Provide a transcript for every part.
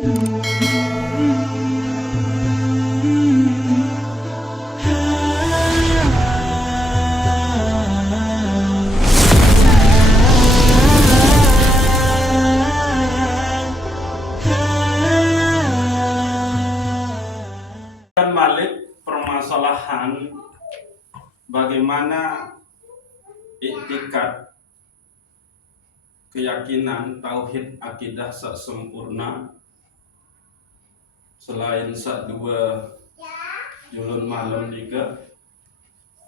Malik permasalahan bagaimana iktikad, keyakinan, tauhid, akidah sak sempurna selain sak dua julun malam juga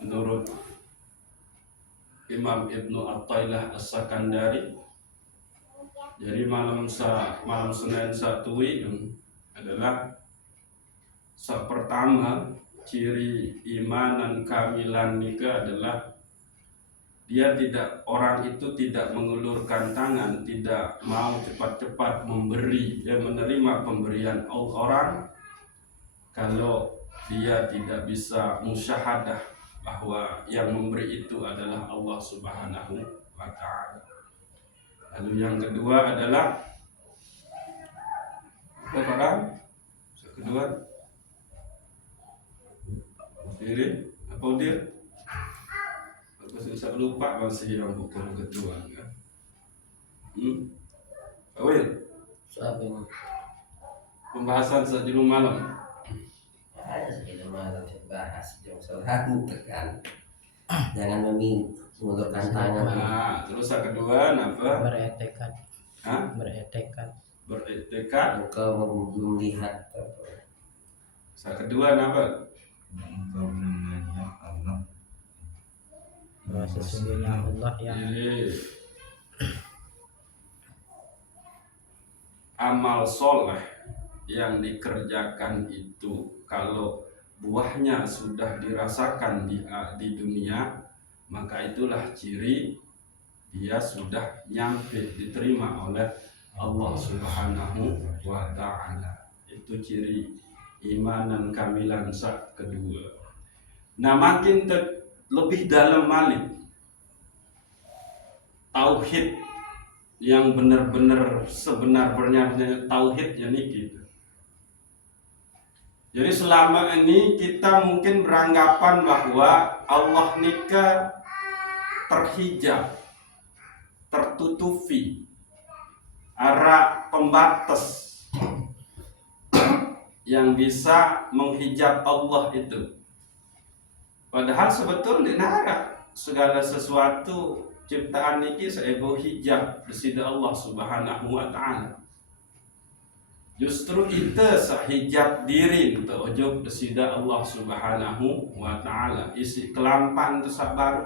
menurut Imam Ibnu Athaillah As-Sakandari. Jadi malam Senin Satui adalah sak pertama ciri iman dan kamilan nikah adalah orang itu tidak mengulurkan tangan, tidak mau cepat-cepat memberi, menerima pemberian orang kalau dia tidak bisa musyahadah bahwa yang memberi itu adalah Allah Subhanahu wa ta'ala. Lalu yang kedua adalah apa dia? Aku susah lupa masih yang bukan kedua kan? Awil. Siapa ini? Pembahasan sebelum malam. Ada sebelum malam bahas jauh selalu tekan. Jangan mengulurkan tangan. Nah, terus yang kedua apa? Beretekad. Hah? Beretekad. Bertekad. Engkau melihat. Yang kedua apa? Bahwa sesungguhnya Allah yang amal soleh yang dikerjakan itu kalau buahnya sudah dirasakan di dunia, maka itulah ciri dia sudah nyampe, diterima oleh Allah Subhanahu wa ta'ala. Itu ciri iman dan kamilan sak kedua. Nah, makin lebih dalam Malik, tauhid yang benar-benar sebenar-benarnya tauhid yang gitu. Jadi selama ini kita mungkin beranggapan bahwa Allah nikah terhijab, tertutupi, arah pembatas yang bisa menghijab Allah itu. Padahal sebetulnya nara segala sesuatu ciptaan ini seebo hijab disida Allah Subhanahu wa ta'ala. Justru itu sehijab diri untuk ujub disida Allah Subhanahu wa ta'ala. Isi kelampan tersabar.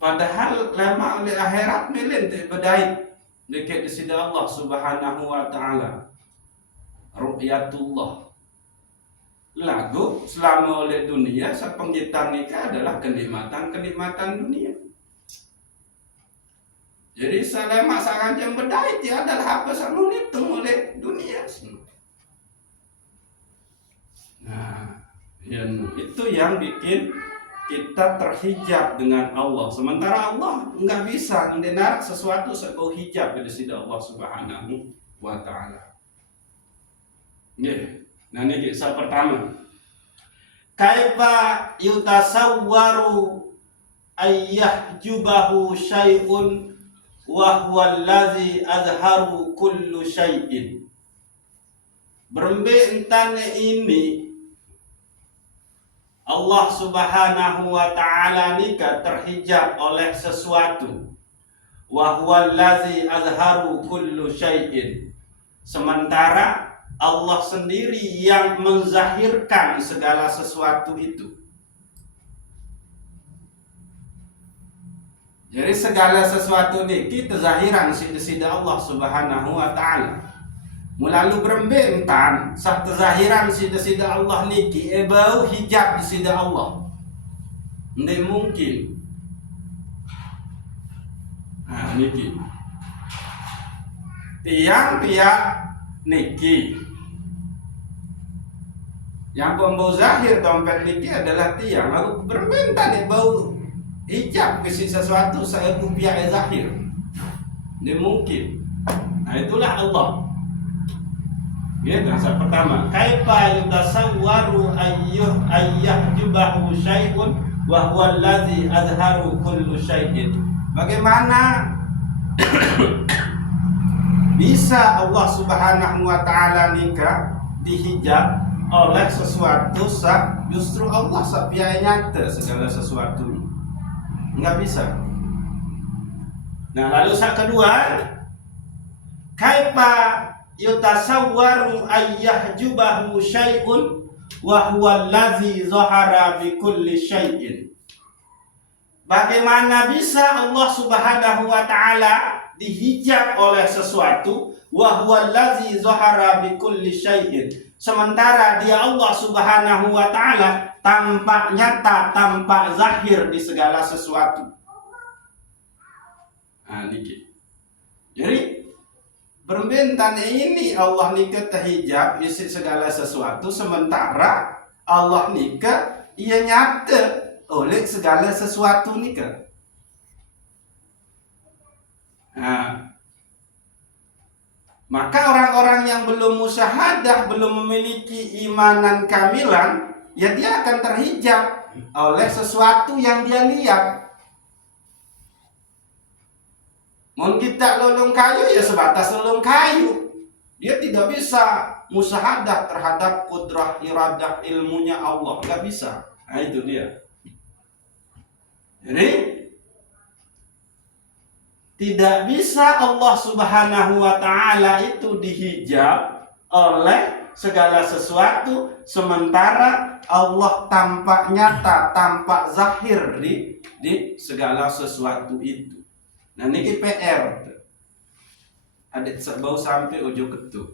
Padahal lama di akhirat milin bedait dekat disida Allah Subhanahu wa ta'ala. Ru'yatullah. Lagu selama oleh dunia sepenggitan nikah adalah kenikmatan dunia. Jadi selama sangat yang berdait dia adalah apa sama hitung oleh dunia. Nah, itu yang bikin kita terhijab dengan Allah. Sementara Allah enggak bisa mendengar sesuatu sebab hijab dari sisi Allah Subhanahu wa ta'ala. Nah, ini kisah pertama. Kaifa yutasawwaru ayyahjubahu syai'un wa huwa allazi azharu kullu syai'in. Berembe entane ini Allah Subhanahu wa ta'ala nikah terhijab oleh sesuatu. Wa huwa allazi azharu kullu syai'in. Sementara Allah sendiri yang menzahirkan segala sesuatu itu. Jadi segala sesuatu niki terzahiran sida Allah Subhanahu wa ta'ala. Mulalu berembentan sah terzahiran sida Allah niki bau hijab sida Allah. Tidak mungkin. Nah niki. Tiang-tiang niki. Yang pembau zahir dompet niki adalah tiang. Lalu berbentan bau hijab ke sesuatu saya pihak zahir. Dia mungkin. Nah itulah Allah. Ya, bahasa pertama. Kaifa yutasawwaru ayyahjubahu syai'un wa huwa allazi azharu kullu syai'in. Bagaimana bisa Allah Subhanahu wa taala nikah dihijab oleh sesuatu justru Allah biaya nyata segala sesuatu. Enggak bisa. Nah, lalu kedua, kaifa yutasawwaru ayyahjubahu syai'un wa huwa allazi zahara bi kulli syai'in. Bagaimana bisa Allah Subhanahu wa taala dihijab oleh sesuatu wa huwa allazi zahara bi kulli syai'in, sementara dia Allah Subhanahu wa taala tampak nyata, tampak zahir di segala sesuatu. Nah, niki. Jadi berbentang ini Allah nikah terhijab isi segala sesuatu, sementara Allah nikah ia nyata oleh segala sesuatu nikah. Nah, maka orang-orang yang belum musyahadah, belum memiliki imanan kamilan, ya dia akan terhijab oleh sesuatu yang dia lihat. Mun kita lolong kayu ya sebatas lolong kayu. Dia tidak bisa musyahadah terhadap kudrah iradah ilmunya Allah, nggak bisa. Nah itu dia. Jadi tidak bisa Allah Subhanahu wa taala itu dihijab oleh segala sesuatu, sementara Allah tampak nyata, tampak zahir di segala sesuatu itu. Nah ini PR. Adik bau sampai ujung ketu.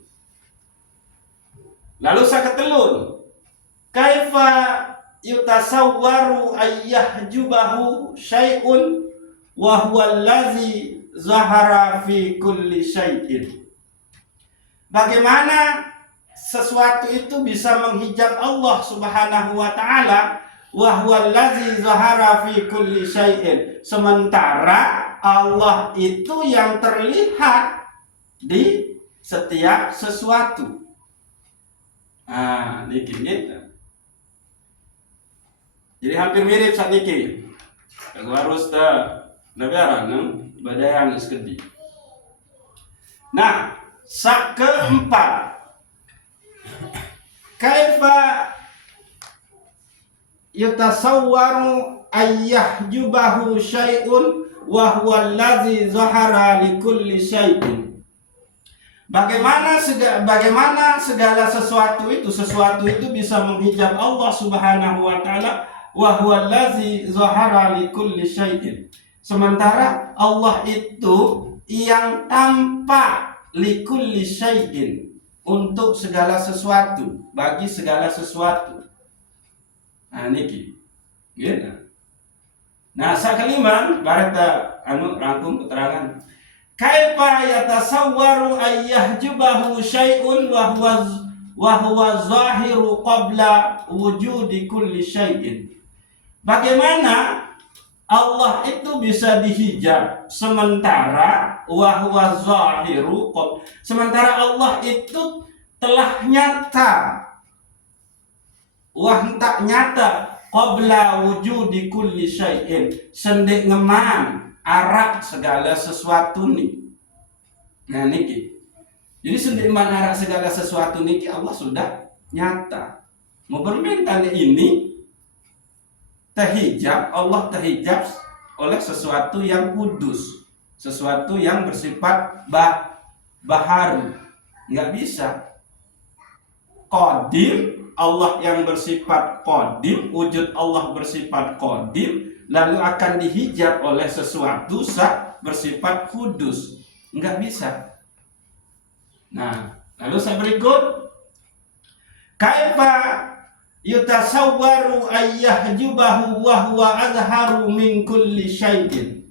Lalu saya ketelun. Kaifa yutasawwaru ayyahjubahu syai'un wa huwa allazi zahara fi kulli syai'in. Bagaimana sesuatu itu bisa menghijab Allah Subhanahu wa taala wa huwa allazi zahara fi kulli syai'in, sementara Allah itu yang terlihat di setiap sesuatu. Ah, niki gitu. Jadi hampir mirip saat niki. Harus negarang badayang sekedi. Nah, sak keempat. Kaifa yutasawwaru ayyahjubahu syai'un wa huwa allazi zahara li kulli syai'in. Bagaimana segala sesuatu itu bisa menghijab Allah Subhanahu wa taala wa huwa allazi zahara li kulli syai'in. Sementara Allah itu yang tampak li kulli syai'in, untuk segala sesuatu, bagi segala sesuatu. Nah niki. Gitu. Nah, kelima barata rangkum keterangan. Kaifa yatasawwaru ayyahjubahu syai'un wa huwa zahiru qabla wujudi kulli syai'in. Bagaimana Allah itu bisa dihijab sementara wa huwa zahiru, sementara Allah itu telah nyata, tak nyata qabla wujudi kulli syai'in, sendek ngeman arak segala sesuatu ni. Nah niki. Jadi sendek ngeman arak segala sesuatu niki Allah sudah nyata. Mau berminta ini terhijab, Allah terhijab oleh sesuatu yang kudus, sesuatu yang bersifat baharu. Nggak bisa. Qadim, Allah yang bersifat qadim, wujud Allah bersifat qadim, lalu akan dihijab oleh sesuatu bersifat kudus. Enggak bisa. Nah, lalu saya berikut. Kaifa yutasawwaru ayyahjubahu wa huwa azharu min kulli syai'in.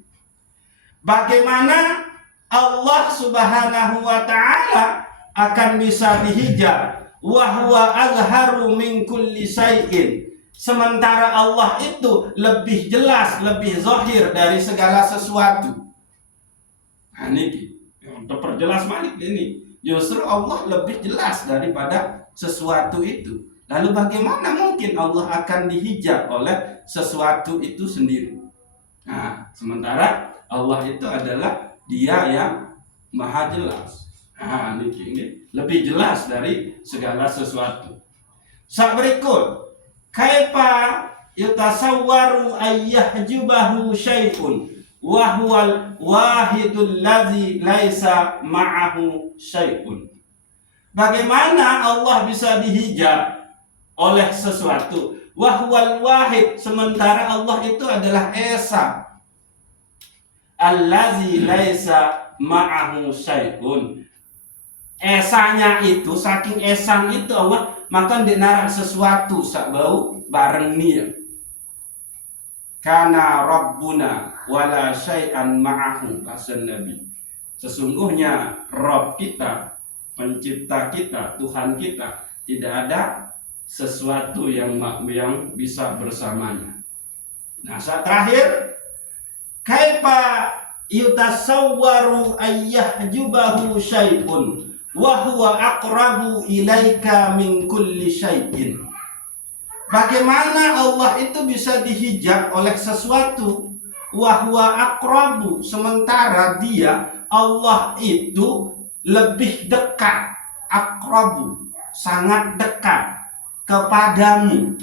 Bagaimana Allah Subhanahu wa taala akan bisa dihijab wa huwa azharu min kulli syai'in, sementara Allah itu lebih jelas, lebih zahir dari segala sesuatu. Nah, niki. Untuk perjelas balik ini, justru Allah lebih jelas daripada sesuatu itu. Lalu bagaimana mungkin Allah akan dihijab oleh sesuatu itu sendiri? Nah, sementara Allah itu adalah Dia yang maha jelas. Nah, ini lebih jelas dari segala sesuatu. Sak berikut, kaifa yutasawwaru ayyahjubahu syai'un wa huwal wahidul ladzi laisa ma'ahu syai'un. Bagaimana Allah bisa dihijab oleh sesuatu? Wa huwal wahid, sementara Allah itu adalah esa. Allazi laisa ma'ahu syai'un. Esanya itu, saking esang itu Allah, maka dinarak sesuatu sak bau bareng dia. Kana Rabbuna wala syai'an ma'ahu, kata Nabi. Sesungguhnya Rabb kita, pencipta kita, Tuhan kita, tidak ada sesuatu yang bisa bersamanya. Nah, saat terakhir, kaifa yutasawwaru ayyahjubahu syai'un wa huwa aqrabu ilaika min kulli syai'in. Bagaimana Allah itu bisa dihijab oleh sesuatu? Wa huwa aqrabu, sementara Dia, Allah itu lebih dekat, aqrabu, sangat dekat kepadamu,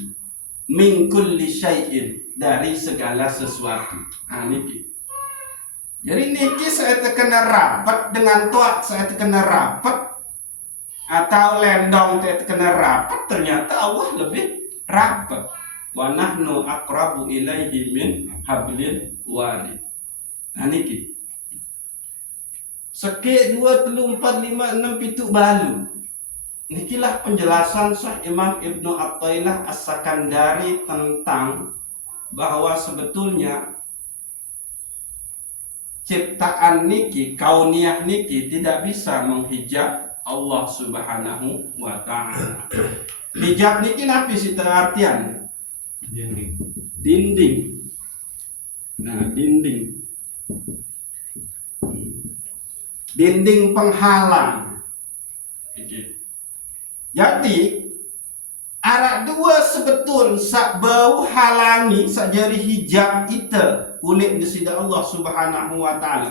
min kulli syai'in, dari segala sesuatu. Nah, niki. Jadi niki saya terkena rapat dengan tuak, saya terkena rapat atau lendong saya terkena rapat, ternyata Allah lebih rapat. Wa nahnu aqrabu ilaihi min hablil warid. Nah niki. Sekit 2 3 4 5 6 7 balu. Nikilah penjelasan Syekh Imam Ibnu Athaillah As-Sakandari tentang bahwa sebetulnya ciptaan niki, kauniyah niki tidak bisa menghijab Allah Subhanahu wa ta'ala. Hijab niki napi sita artian? Dinding. Nah, dinding. Dinding penghalang. Jadi arak dua sebetul sak bau halangi sak jari hijab ita kulit di sisi Allah Subhanahu wa ta'ala.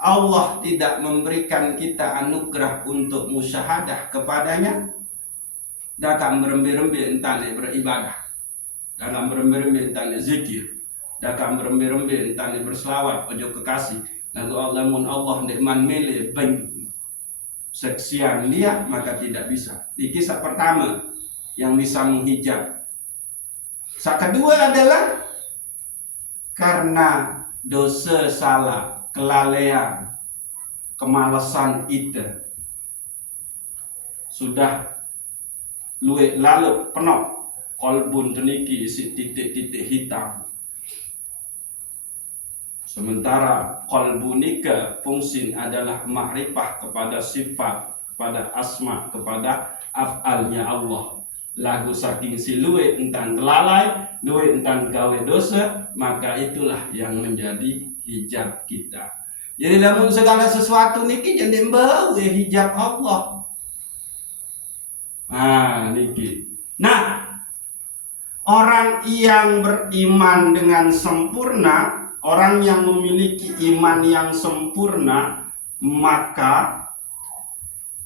Allah tidak memberikan kita anugerah untuk musyahadah kepadanya. Dakam berembe-rembe entane beribadah. Dakam berembe-rembe entane zikir. Dakam berembe-rembe entane berselawat ojo kekasih. Lagu Allah mun Allah nikman mele beng seksian dia, maka tidak bisa. Ini kisah pertama yang bisa menghijab. Kisah kedua adalah karena dosa salah, kelalaian, kemalasan itu sudah lalu penuh kolbun teniki isi titik-titik hitam. Sementara kolbu nika fungsi adalah makrifah kepada sifat, kepada asma, kepada af'alnya Allah. Lagu saking si luwe entan telalai, luwe entan gawe dosa, maka itulah yang menjadi hijab kita. Jadi dalam segala sesuatu niki jadi bau hijab Allah. Nah, niki. Nah, orang yang beriman dengan sempurna, orang yang memiliki iman yang sempurna, maka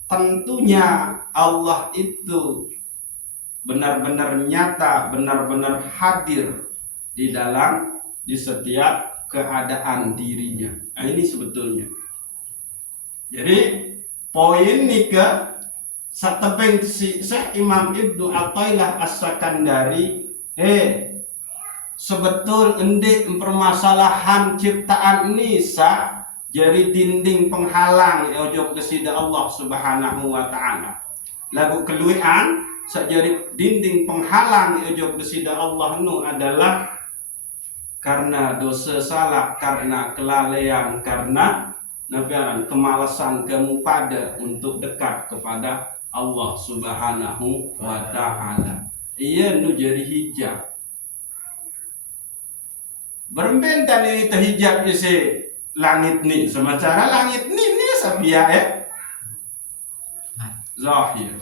tentunya Allah itu benar-benar nyata, benar-benar hadir di setiap keadaan dirinya. Nah, ini sebetulnya. Jadi poin nika satepeng si Syekh Imam Ibnu Athaillah As-Sakandari, sebetul endik permasalahan ciptaan nisa jadi dinding penghalang ojo kesida Allah Subhanahu wa ta'ala. Lagu keluian sajari dinding penghalang ojo kesida Allah nu adalah karena dosa salah, karena kelalaian, karena nabiaran kemalasan kamu pada untuk dekat kepada Allah Subhanahu wa ta'ala. Ia nu jadi hijab. Berbentan ini terhijab isi langit ni. Sementara langit ni sabia zahir.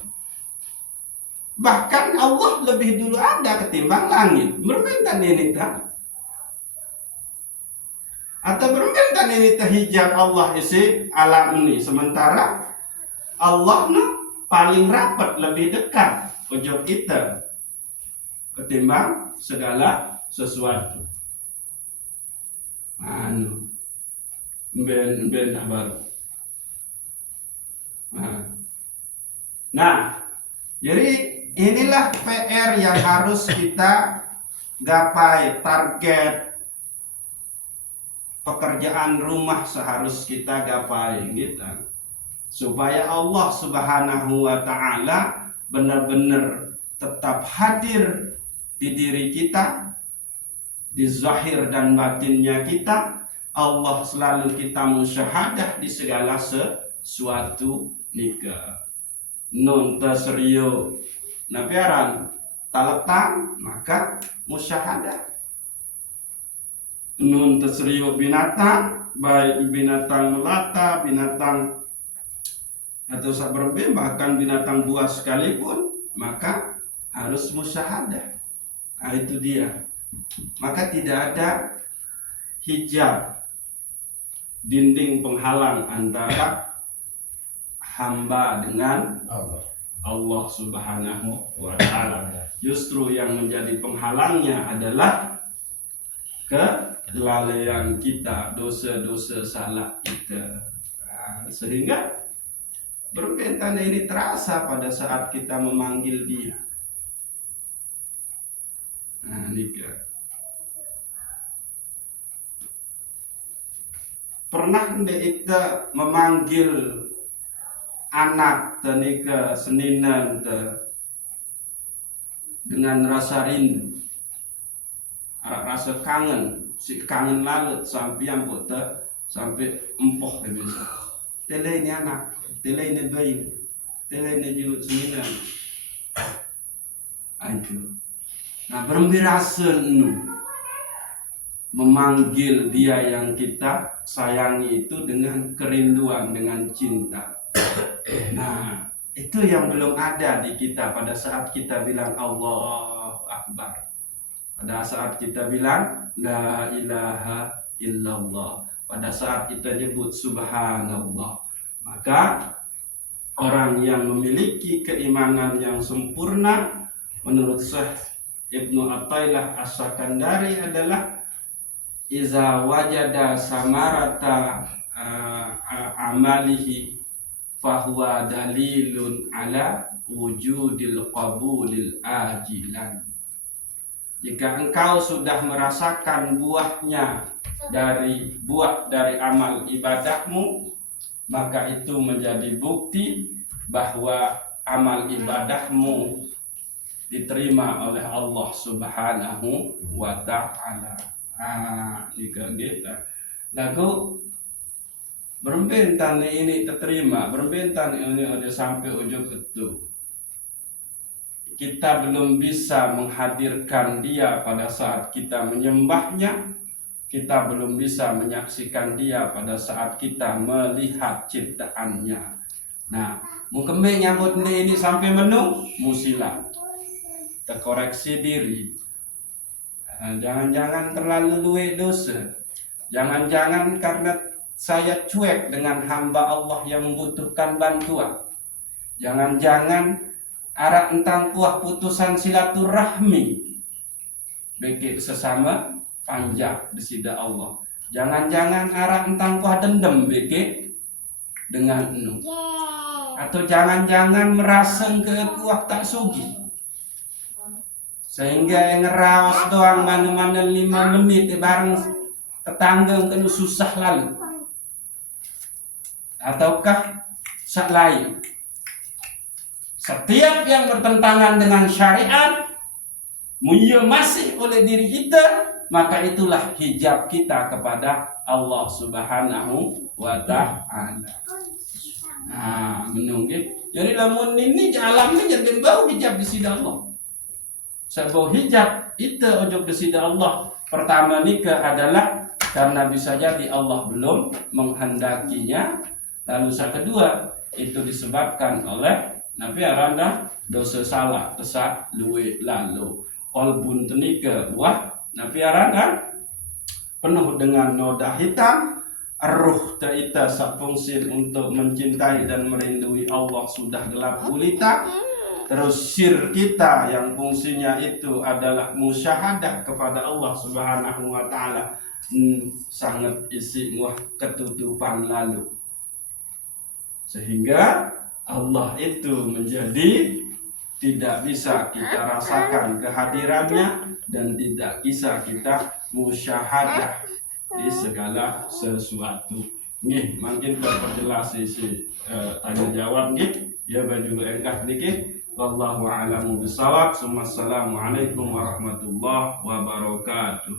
Bahkan Allah lebih dulu ada ketimbang langit. Berbeda ini tak? Atau berbeda ini hijab Allah isi alam ini. Sementara Allah paling rapat, lebih dekat ujung kita ketimbang segala sesuatu. Ben baru. Nah, jadi inilah PR yang harus kita gapai, target pekerjaan rumah seharus kita gapai gitu. Supaya Allah Subhanahu wa taala benar-benar tetap hadir di diri kita, di zahir dan batinnya kita. Allah selalu kita musyahadah di segala sesuatu nikah. Nun tasriyo napiaran taletang maka musyahadah. Nun tasriyo binatang, baik binatang melata, binatang atau sabrebe, bahkan binatang buas sekalipun, maka harus musyahadah. Nah, itu dia. Maka tidak ada hijab, dinding penghalang antara hamba dengan Allah Subhanahu wa ta'ala. Justru yang menjadi penghalangnya adalah kelalaian kita, dosa-dosa salah kita. Sehingga perbentan ini terasa pada saat kita memanggil dia. Nikah. Pernah kita memanggil anak tenika seninan dengan rasa rindu, rasa kangen, si kangen lalut sampai ampun sampai empoh bisa. Tele ini anak, tele ini bayi, tele ini jilut seninan. Itu. Nah, bermerasa memanggil dia yang kita sayangi itu dengan kerinduan, dengan cinta. Nah, itu yang belum ada di kita pada saat kita bilang Allahu Akbar. Pada saat kita bilang La ilaha illallah. Pada saat kita nyebut Subhanallah. Maka orang yang memiliki keimanan yang sempurna menurut Syekh Ibnu Athaillah As-Sakandari adalah iza wajada samarata amalihi fahuwa dalilun ala wujudil qabulil ajilan. Jika engkau sudah merasakan buah dari amal ibadahmu, maka itu menjadi bukti bahwa amal ibadahmu diterima oleh Allah Subhanahu wa ta'ala. Jika kita lagu berbentan ini terterima, berbentan ini ada sampai ujung itu. Kita belum bisa menghadirkan dia pada saat kita menyembahnya. Kita belum bisa menyaksikan dia pada saat kita melihat ciptaannya. Nah, mungkin nyambut ini sampai menu musilah. Terkoreksi diri. Jangan-jangan terlalu luwe dosa. Jangan-jangan karena saya cuek dengan hamba Allah yang membutuhkan bantuan. Jangan-jangan arah entang kuah putusan silaturahmi bagi sesama panjang di sida Allah. Jangan-jangan arah entang kuah dendam bagi dengan nu. Atau jangan-jangan merasa ke kuah tak sugi. Sehingga yang ngerawas doang mana-mana 5 menit bareng tetangga kena susah lalu. Ataukah sak lain. Setiap yang bertentangan dengan syariat mulia masih oleh diri kita, maka itulah hijab kita kepada Allah Subhanahu wa ta'ala. Nah, menunggu. Jadi lamun ini alam ini jadi bau hijab di sisi Allah. Sebab hijab itu ujung di sisi Allah. Pertama nikah adalah karena bisa jadi Allah belum menghendakinya. Lalu yang kedua itu disebabkan oleh nabi aranda dosa salah tesak luwe lalu kolbun tenika wah nabi aranda penuh dengan noda hitam. Ruh kita fungsi untuk mencintai dan merindui Allah sudah gelap gulita. Terus sir kita yang fungsinya itu adalah musyahadah kepada Allah Subhanahu wa taala sangat isi muah ketutupan lalu. Sehingga Allah itu menjadi tidak bisa kita rasakan kehadirannya dan tidak bisa kita musyahadah di segala sesuatu. Nih, makin terperjelas isi tanya jawab nih. Ya baju engkah dikit. Wallahu a'lamu bishawab. Assalamualaikum warahmatullahi wabarakatuh.